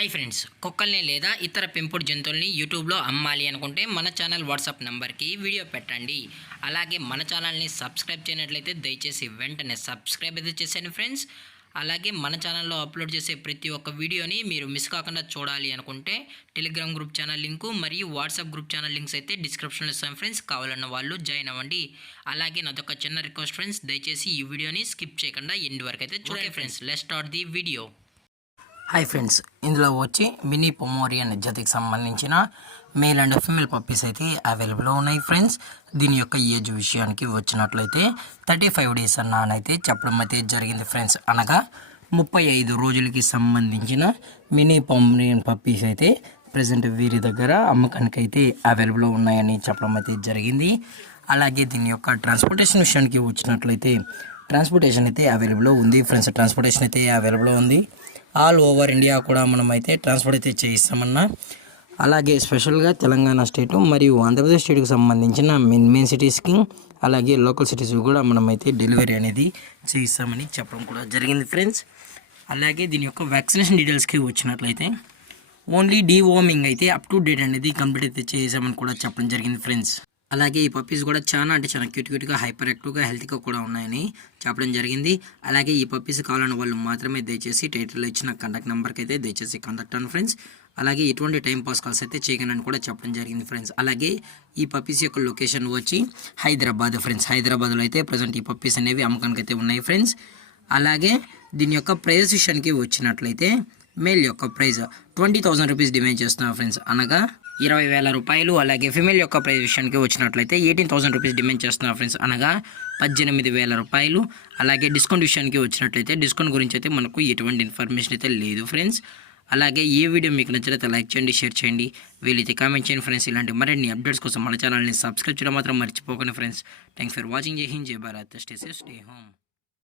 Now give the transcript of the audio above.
Hi friends, కుక్కల్ని లేదా ఇతర పెంపుడు జంతువుల్ని యూట్యూబ్లో అమ్మాలి అనుకుంటే మన ఛానల్ వాట్సాప్ నెంబర్కి వీడియో పెట్టండి. అలాగే మన ఛానల్ని సబ్స్క్రైబ్ చేయనట్లయితే దయచేసి వెంటనే సబ్స్క్రైబ్ అయితే చేసేయండి ఫ్రెండ్స్. అలాగే మన ఛానల్లో అప్లోడ్ చేసే ప్రతి ఒక్క వీడియోని మీరు మిస్ కాకుండా చూడాలి అనుకుంటే టెలిగ్రామ్ గ్రూప్ ఛానల్ లింకు మరియు వాట్సాప్ గ్రూప్ ఛానల్ లింక్స్ అయితే డిస్క్రిప్షన్లో ఇస్తాం ఫ్రెండ్స్. కావాలన్న వాళ్ళు జాయిన్ అవ్వండి. అలాగే నాదొక చిన్న రిక్వెస్ట్ ఫ్రెండ్స్, దయచేసి ఈ వీడియోని స్కిప్ చేయకుండా ఎండ్ వరకు అయితే చూడండి friends. Let's start the video. Hi friends, ఇందులో వచ్చి మినీ పొమోరియన్ జాతికి సంబంధించిన మేల్ అండ్ ఫీమేల్ పప్పీస్ అయితే అవైలబుల్లో ఉన్నాయి ఫ్రెండ్స్. దీని యొక్క ఏజ్ విషయానికి వచ్చినట్లయితే 35 డేస్ అన్నానైతే చెప్పడం అయితే జరిగింది ఫ్రెండ్స్. అనగా 35 రోజులకి సంబంధించిన మినీ పొమోరియన్ పప్పీస్ అయితే ప్రజెంట్ వీరి దగ్గర అమ్మకానికి అయితే అవైలబుల్లో ఉన్నాయని చెప్పడం అయితే జరిగింది. అలాగే దీని యొక్క ట్రాన్స్పోర్టేషన్ విషయానికి వచ్చినట్లయితే ట్రాన్స్పోర్టేషన్ అయితే అవైలబుల్లో ఉంది ఫ్రెండ్స్. ట్రాన్స్పోర్టేషన్ అయితే అవైలబుల్లో ఉంది. ఆల్ ఓవర్ ఇండియా కూడా మనమైతే ట్రాన్స్పోర్ట్ అయితే చేయిస్తామన్నా. అలాగే స్పెషల్గా తెలంగాణ స్టేటు మరియు ఆంధ్రప్రదేశ్ స్టేట్కి సంబంధించిన మెయిన్ సిటీస్కి అలాగే లోకల్ సిటీస్ కూడా మనమైతే డెలివరీ అనేది చేయిస్తామని చెప్పడం కూడా జరిగింది ఫ్రెండ్స్. అలాగే దీని యొక్క వ్యాక్సినేషన్ డీటెయిల్స్కి వచ్చినట్లయితే ఓన్లీ డీవార్మింగ్ అయితే అప్ టు డేట్ అనేది కంప్లీట్ అయితే చేసామని కూడా చెప్పడం జరిగింది ఫ్రెండ్స్. అలాగే ఈ పప్పీస్ కూడా చాలా క్యూట్గా హైపర్ యాక్టివ్గా హెల్తీగా కూడా ఉన్నాయని చెప్పడం జరిగింది. అలాగే ఈ పప్పీస్ కావాలన్న వాళ్ళు మాత్రమే దయచేసి టైటిల్లో ఇచ్చిన కాంటాక్ట్ నెంబర్కి అయితే దయచేసి కాంటాక్ట్ అవ్వండి ఫ్రెండ్స్. అలాగే ఎటువంటి టైం పాస్ కాల్స్ అయితే చేయగలని కూడా చెప్పడం జరిగింది ఫ్రెండ్స్. అలాగే ఈ పప్పీస్ యొక్క లొకేషన్ వచ్చి హైదరాబాద్ ఫ్రెండ్స్. హైదరాబాద్లో అయితే ప్రజెంట్ ఈ పప్పీస్ అనేవి అమ్మకానికి అయితే ఉన్నాయి ఫ్రెండ్స్. అలాగే దీని యొక్క ప్రైస్ విషయానికి వచ్చినట్లయితే మేల్ యొక్క ప్రైస్ 20,000 రూపీస్ డిమాండ్ చేస్తున్నారు ఫ్రెండ్స్, అనగా 20,000 రూపాయలు. అలాగే ఫిమేల్ యొక్క ప్రైస్ విషయానికి వచ్చినట్లయితే 18,000 రూపీస్ డిమాండ్ చేస్తున్నారు ఫ్రెండ్స్, అనగా 18,000 రూపాయలు. అలాగే డిస్కౌంట్ విషయానికి వచ్చినట్లయితే డిస్కౌంట్ గురించి అయితే మనకు ఎటువంటి ఇన్ఫర్మేషన్ అయితే లేదు ఫ్రెండ్స్. అలాగే ఈ వీడియో మీకు నచ్చినట్లయితే లైక్ చేయండి, షేర్ చేయండి, వీలైతే కామెంట్ చేయండి ఫ్రెండ్స్. ఇలాంటి మరిన్ని అప్డేట్స్ కోసం మన ఛానల్ని సబ్స్క్రైబ్ చేయడం మాత్రం మర్చిపోకండి ఫ్రెండ్స్. Thanks for watching. జై హింద్, జై Bharat, stay safe, stay home.